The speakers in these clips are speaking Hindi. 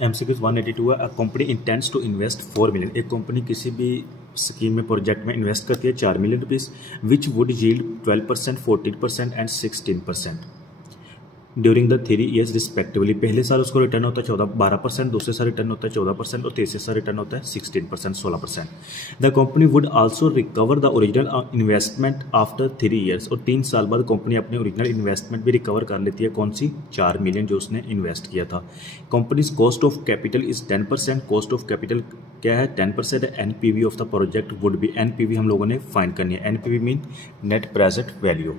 MCQ 182 है, a company intends to invest 4 million. एक कंपनी किसी भी स्कीम में प्रोजेक्ट में इन्वेस्ट करती है 4 million rupees, which would yield 12%, 14% and 16% during the 3 years respectively. पहले साल उसको रिटर्न होता है 12%, दूसरे साल रिटर्न होता है 14% और तीसरे साल रिटर्न होता है 16%, 16%। The company would also recover the original investment after 3 years. और 3 साल बाद कंपनी अपनी ओरिजिनल इन्वेस्टमेंट भी रिकवर कर लेती है। कौन सी? 4 मिलियन जो उसने इन्वेस्ट किया था। Companies cost of capital is 10%। Cost of capital क्या है? 10% है। NPV of the project would be, NPV हम लोगों ने फाइंड करनी है। NPV mean net present value.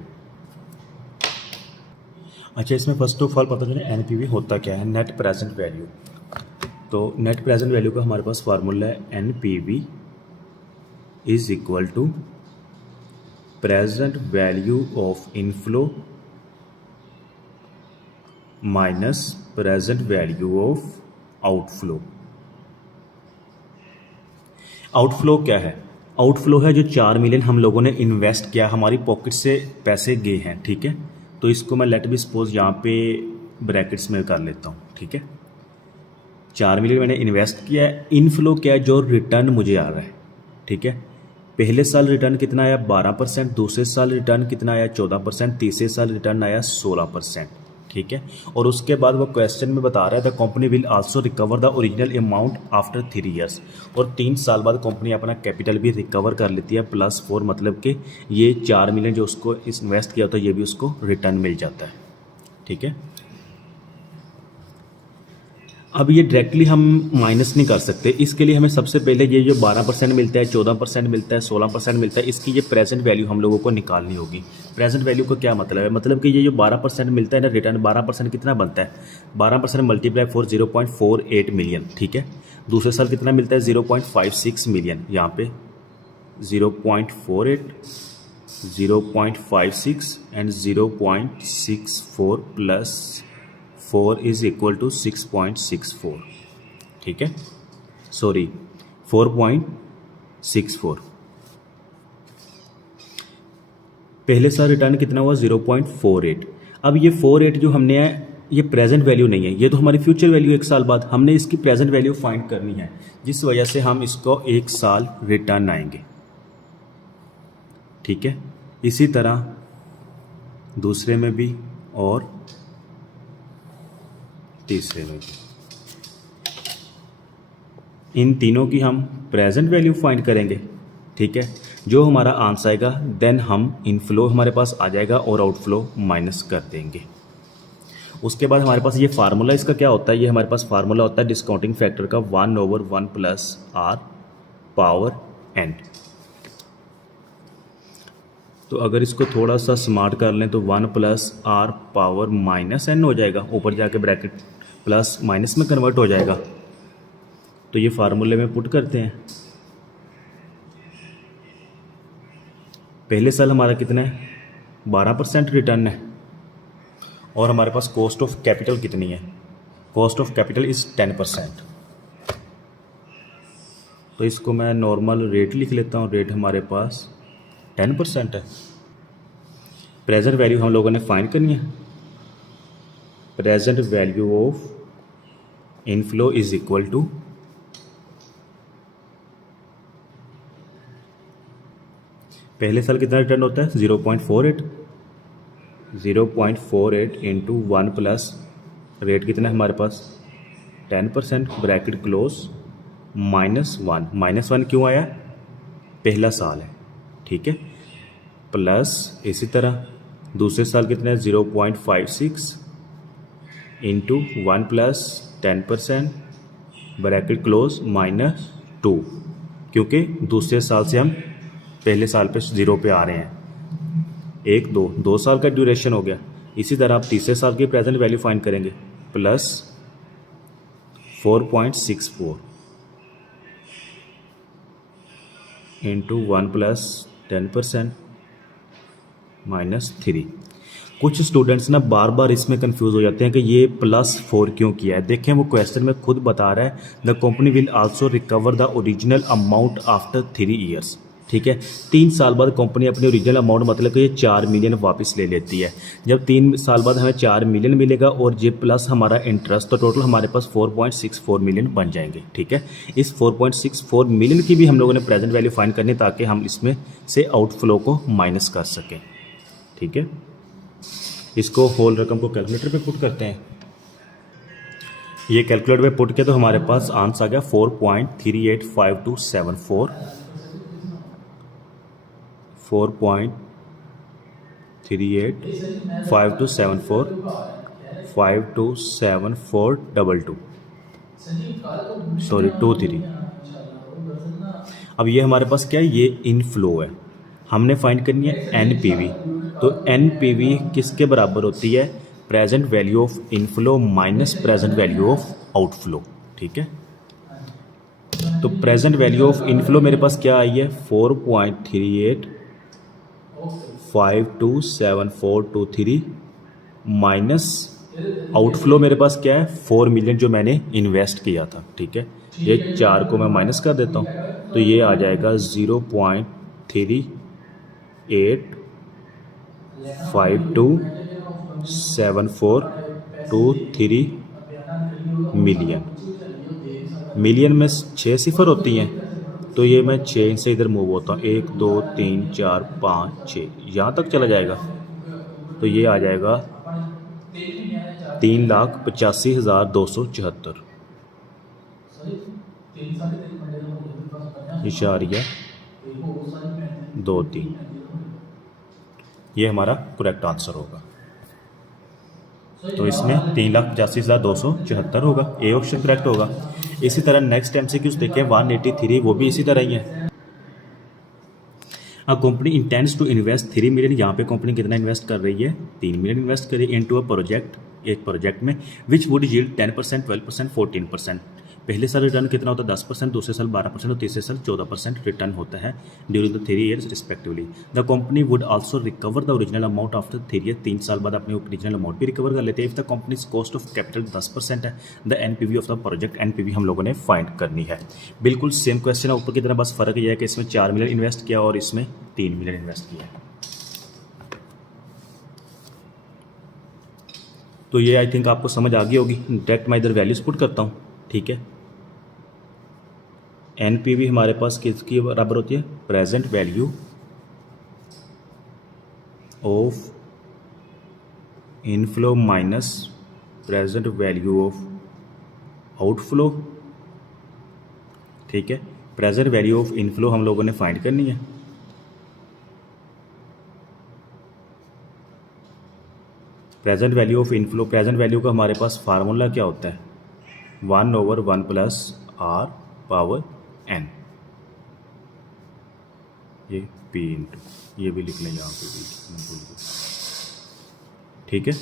अच्छा, इसमें फर्स्ट ऑफ ऑल पता चले NPV होता क्या है, नेट प्रेजेंट वैल्यू। तो नेट प्रेजेंट वैल्यू का हमारे पास फार्मूला है NPV is equal to present value of inflow minus present value of outflow. Outflow क्या है? आउटफ्लो है जो 4 मिलियन हम लोगों ने इन्वेस्ट किया, हमारी पॉकेट से पैसे गए हैं, ठीक है। तो इसको मैं लेट बी सपोज यहाँ पे ब्रैकेट्स में कर लेता हूँ, ठीक है। 4 मिलियन मैंने इन्वेस्ट किया है। इनफ्लो क्या है? जो रिटर्न मुझे आ रहा है, ठीक है। पहले साल रिटर्न कितना आया? 12%, दूसरे साल रिटर्न कितना आया? 14%, तीसरे साल रिटर्न आया 16%, ठीक है। और उसके बाद वो क्वेश्चन में बता रहा है the company will also recover the original amount after 3 years. और 3 साल बाद कंपनी अपना कैपिटल भी रिकवर कर लेती है +4, मतलब कि ये 4 मिलियन जो उसको इन्वेस्ट किया होता है ये भी उसको रिटर्न मिल जाता है, ठीक है। अब ये डायरेक्टली हम माइनस नहीं कर सकते, इसके लिए हमें सबसे पहले ये जो 12% मिलता है, 14% मिलता है, 16% मिलता है, इसकी ये प्रेजेंट वैल्यू हम लोगों को निकालनी होगी। प्रेजेंट वैल्यू का क्या मतलब है? मतलब कि ये जो 12% मिलता है ना रिटर्न, 12% कितना बनता है? 12% मल्टीप्लाई 4 0.48 मिलियन, ठीक है। दूसरे साल कितना मिलता है? 0.56 मिलियन। यहाँ पे 0.48, 0.56 and 0.64 plus 4 is equal to 6.64, ठीक है। सॉरी 4.64। पहले साल रिटर्न कितना हुआ? 0.48। अब ये 48 जो हमने है ये प्रेजेंट वैल्यू नहीं है, ये तो हमारी फ्यूचर वैल्यू 1 साल बाद। हमने इसकी प्रेजेंट वैल्यू फाइंड करनी है, जिस वजह से हम इसको 1 साल रिटर्न आएंगे, ठीक है। इसी तरह दूसरे में भी और तीसरे में भी, इन तीनों की हम प्रेजेंट वैल्यू फाइंड करेंगे, ठीक है। जो हमारा आंसर आएगा देन हम इनफ्लो हमारे पास आ जाएगा और आउटफ्लो माइनस कर देंगे। उसके बाद हमारे पास ये फार्मूला, इसका क्या होता है? ये हमारे पास फार्मूला होता है डिस्काउंटिंग फैक्टर का 1/1 प्लस R पावर n। तो अगर इसको थोड़ा सा स्मार्ट कर लें तो 1 प्लस R पावर -n हो जाएगा, ऊपर जाके ब्रैकेट प्लस माइनस में कन्वर्ट हो जाएगा। तो ये फार्मूले में पुट करते हैं। पहले साल हमारा कितना है? 12% रिटर्न है। और हमारे पास कॉस्ट ऑफ कैपिटल कितनी है? Cost of capital is 10%। तो इसको मैं नॉर्मल रेट लिख लेता हूँ। रेट हमारे पास 10% है। प्रेजेंट वैल्यू हम लोगों ने फाइंड करनी है। Present value of inflow is equal to पहले साल कितना रिटर्न होता है? 0.48। 0.48 इंटू 1 प्लस रेट कितना है हमारे पास? 10%, ब्रैकेट क्लोज, -1। -1 क्यों आया? पहला साल है, ठीक है। प्लस इसी तरह दूसरे साल कितना है? 0.56 इंटू 1 प्लस 10%, ब्रैकेट क्लोज, -2, क्योंकि दूसरे साल से हम पहले साल पे 0 पे आ रहे हैं। 2 साल का ड्यूरेशन हो गया। इसी तरह आप तीसरे साल की प्रेजेंट वैल्यू फाइंड करेंगे, प्लस 4.64 इंटू 1 प्लस 10% -3। कुछ स्टूडेंट्स ना बार बार इसमें कंफ्यूज हो जाते हैं कि ये +4 क्यों किया है। देखें वो क्वेश्चन में खुद बता रहा है the company will also recover the original amount after 3 years, ठीक है। 3 साल बाद कंपनी अपनी ओरिजिनल अमाउंट मतलब कि ये 4 मिलियन वापस ले लेती है। जब 3 साल बाद हमें 4 मिलियन मिलेगा और जे प्लस हमारा इंटरेस्ट, तो टोटल हमारे पास 4.64 मिलियन बन जाएंगे। ठीक है। इस 4.64 मिलियन की भी हम लोगों ने प्रेजेंट वैल्यू फाइंड करनी ताकि हम इसमें से आउटफ्लो को माइनस कर सकें। ठीक है। इसको होल रकम को कैलकुलेटर पे पुट करते हैं। ये कैलकुलेटर पे पुट किया तो हमारे पास आंसर आ गया 4.385274 4.385274 527422 सॉरी 23। अब ये हमारे पास क्या है, ये इनफ्लो है। हमने फाइंड करनी है एनपीवी। तो एनपीवी किसके बराबर होती है, present value of inflow minus present value of outflow. ठीक है। तो प्रेजेंट वैल्यू ऑफ इनफ्लो मेरे पास क्या आई है 4.38527423 माइनस आउटफ्लो मेरे पास क्या है 4 मिलियन जो मैंने इन्वेस्ट किया था। ठीक है। ये 4 को मैं माइनस कर देता हूँ तो ये आ जाएगा 0.38527423 मिलियन। मिलियन में 6 सिफर होती हैं तो ये मैं 6 इनसे इधर मूव होता हूँ, 1 2 3 4 5 6 यहाँ तक चला जाएगा। तो ये आ जाएगा 3,85,274 इशारिया 23। ये हमारा करेक्ट आंसर होगा। तो इसमें 3,85,274 होगा, ए ऑप्शन करेक्ट होगा। इसी तरह नेक्स्ट MCQs देखें 183, वो भी इसी तरह ही है। A company intends to invest 3 million. यहाँ पे कंपनी कितना इन्वेस्ट कर रही है, 3 मिलियन इन्वेस्ट करी इनटू अ प्रोजेक्ट, एक प्रोजेक्ट में, विच वुड यील्ड 10%, 12%, 14%। पहले साल रिटर्न कितना होता है 10%, दूसरे साल 12% और तीसरे साल 14% रिटर्न होता है during the 3 years respectively. The company would also recover the original amount after 3 year. 3 साल बाद अपनी ओरिजिनल अमाउंट भी रिकवर कर लेते हैं। If the companies cost of capital 10% है, the NPV of the project, NPV हम लोगों ने फाइंड करनी है। बिल्कुल सेम क्वेश्चन है, ऊपर की तरह बस फर्क यह है कि इसमें 4 मिलियन इन्वेस्ट किया और इसमें 3 मिलियन इन्वेस्ट किया। तो ये आई थिंक आपको समझ आ गई होगी। डायरेक्ट मैं इधर वैल्यूज पुट करता हूँ। ठीक है। एनपीवी हमारे पास किसकी बराबर होती है, present value of inflow minus present value of outflow. ठीक है। प्रेजेंट वैल्यू ऑफ इनफ्लो हम लोगों ने फाइंड करनी है। Present value of inflow, present value का हमारे पास फार्मूला क्या होता है, 1/1 प्लस R पावर n, ये P इंटू, ये भी लिख लें यहाँ पे भी। ठीक है।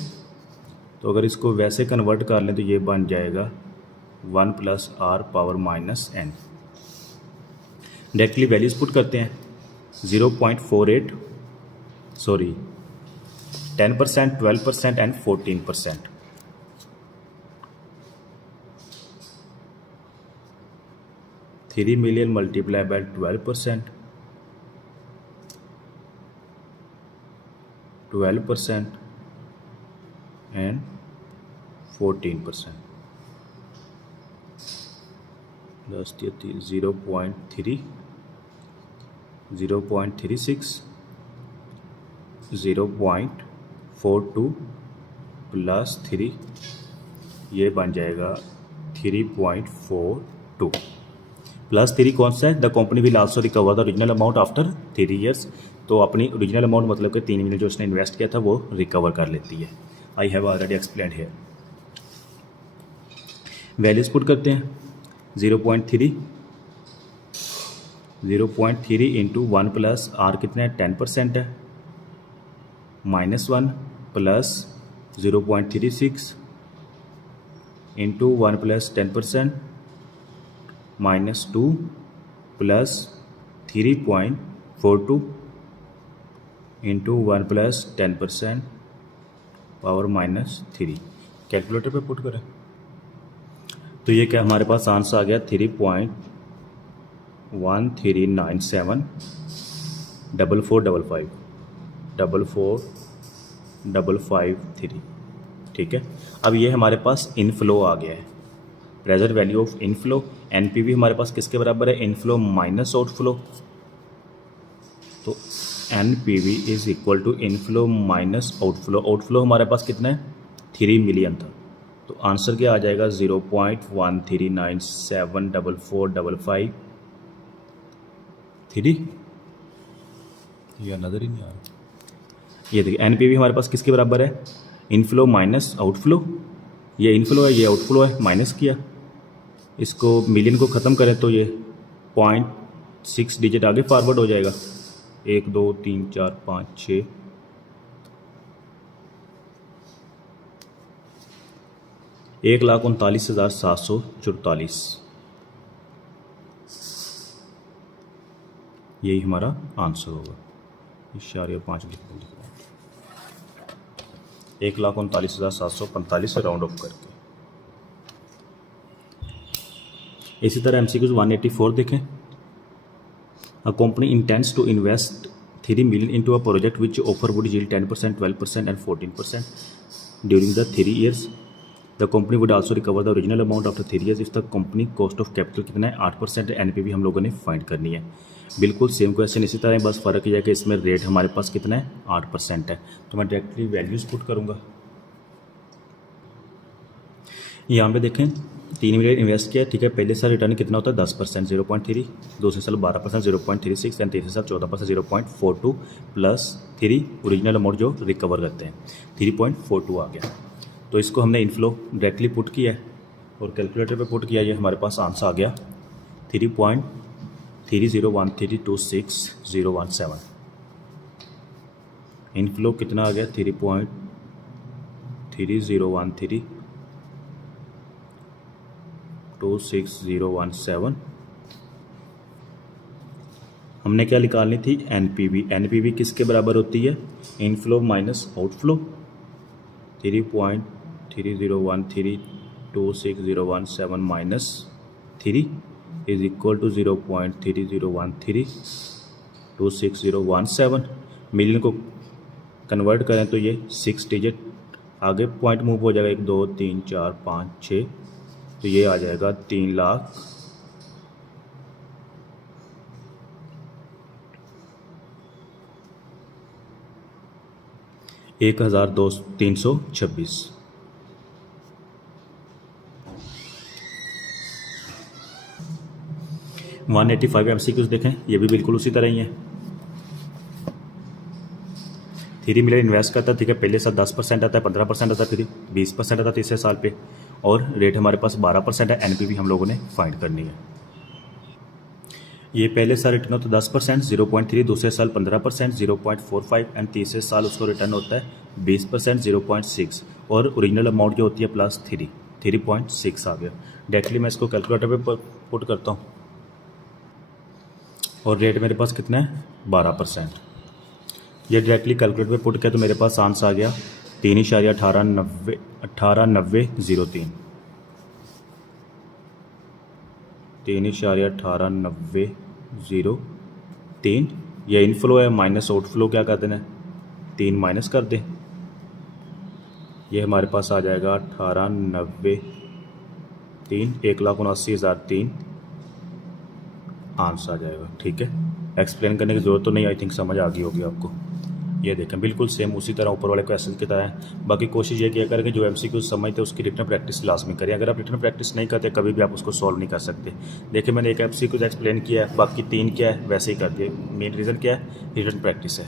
तो अगर इसको वैसे कन्वर्ट कर लें तो ये बन जाएगा 1 plus R power minus n। Directly values put करते हैं। 0.48 sorry 10%, 12% and 14%। 3 million multiply by 12%, 12% and 14%। 10 0.3 0.36 0.42 plus 3, ये बन जाएगा 3.42 प्लस 3 कौन सा है, the company will also recover the original amount after 3 years. तो अपनी ओरिजिनल अमाउंट मतलब कि 3 मिलियन जो उसने इन्वेस्ट किया था वो रिकवर कर लेती है। I have already explained here. Values put करते हैं। 0.3 इंटू 1 प्लस R कितना है 10% है, -1 plus 0.36 into 1 plus 10% -2 plus 3.42 into 1 plus 10% power -3। Calculator पे पुट करें तो ये क्या हमारे पास आंसर आ गया 3.1397 4455 ठीक है। अब ये हमारे पास इनफ्लो आ गया है, present value of inflow. NPV हमारे पास किसके बराबर है, इनफ्लो माइनस आउटफ्लो। तो NPV is equal to inflow minus outflow. Outflow हमारे पास कितना है, 3 मिलियन था। तो आंसर क्या आ जाएगा, 0.13974455 ये नज़र ही नहीं आ रहा। ये देखिए एनपीवी हमारे पास किसके बराबर है, इनफ्लो माइनस आउटफ्लो। ये इनफ्लो है, ये आउटफ्लो है, माइनस किया। इसको मिलियन को ख़त्म करें तो ये 0.6 डिजिट आगे फॉरवर्ड हो जाएगा। 1 2 3 4 5 6 1,39,744 यही हमारा आंसर होगा। 5 लिख दें, 1,39,745 राउंड ऑफ करके। इसी तरह MCQ 184 देखें। A company intends to invest 3 million into a project which offer would yield 10%, 12% and 14% during the 3 years. The company would also recover the original amount after 3 years if the company cost of capital कितना है, 8% है। NPV हम लोगों ने फाइंड करनी है। बिल्कुल सेम क्वेश्चन इसी तरह है, बस फ़र्क यह है कि इसमें रेट हमारे पास कितना है, 8% है। तो मैं डायरेक्टली वैल्यूज़ पुट करूँगा। यहाँ पे देखें 3 मिलियन इन्वेस्ट किया, ठीक है। पहले साल रिटर्न कितना होता है, 10%, 0.3। दूसरे साल 12%, 0.36 एंड तीसरे साल 14%, 0.42 प्लस 3 ओरिजिनल अमाउंट जो रिकवर करते हैं, 3.42 आ गया। तो इसको हमने इनफ्लो डायरेक्टली पुट किया है और कैलकुलेटर पे पुट किया, ये हमारे पास आंसर आ गया 3.301326,017। इनफ्लो कितना आ गया, 3.301326,017। हमने क्या निकालनी थी, एनपीवी। एनपीवी किसके बराबर होती है, inflow minus outflow. 3.301326,017 minus 3 is equal to 0.301326,017। Million को कन्वर्ट करें तो ये 6 डिजिट आगे पॉइंट मूव हो जाएगा, 1 2 3 4 5 6। तो ये आ जाएगा 3 लाख 1,326। MCQs देखें, ये भी बिल्कुल उसी तरह ही है। 3 मिलियन इन्वेस्ट करता है, ठीक है। पहले साल 10% आता है, 15% आता है, फिर 20% आता है तीसरे साल पे, और रेट हमारे पास 12% है। एनपीवी हम लोगों ने फाइंड करनी है। ये पहले साल रिटर्न होता है 10%, 0.3। दूसरे साल 15%, 0.45 एंड तीसरे साल उसको रिटर्न होता है 20%, 0.6। और ओरिजिनल अमाउंट जो होती है प्लस 3.6 आ गया। डायरेक्टली मैं इसको कैलकुलेटर पे पुट करता हूँ और रेट मेरे पास कितना है, 12%। ये डायरेक्टली कैलकुलेटर पे पुट किया तो मेरे पास आंसर आ गया 3.189003। 3.189003। ये इनफ्लो है, माइनस आउटफ्लो क्या कर देना है, 3 माइनस कर दें। ये हमारे पास आ जाएगा 1893, 1,79,003 आंसर आ जाएगा। ठीक है, एक्सप्लेन करने की ज़रूरत तो नहीं, आई थिंक समझ आ गई होगी आपको। ये देखें बिल्कुल सेम उसी तरह ऊपर वाले क्वेश्चन की तरह है। बाकी कोशिश ये किया करें कि जो MCQ समझते हैं उसकी रिटन प्रैक्टिस लाजमी करें। अगर आप रिटन प्रैक्टिस नहीं करते कभी भी आप उसको सॉल्व नहीं कर सकते। देखिए मैंने एक MCQ एक्सप्लेन किया है, बाकी 3 क्या है वैसे ही कर दिए। मेन रीज़न क्या है, रिटन प्रैक्टिस है।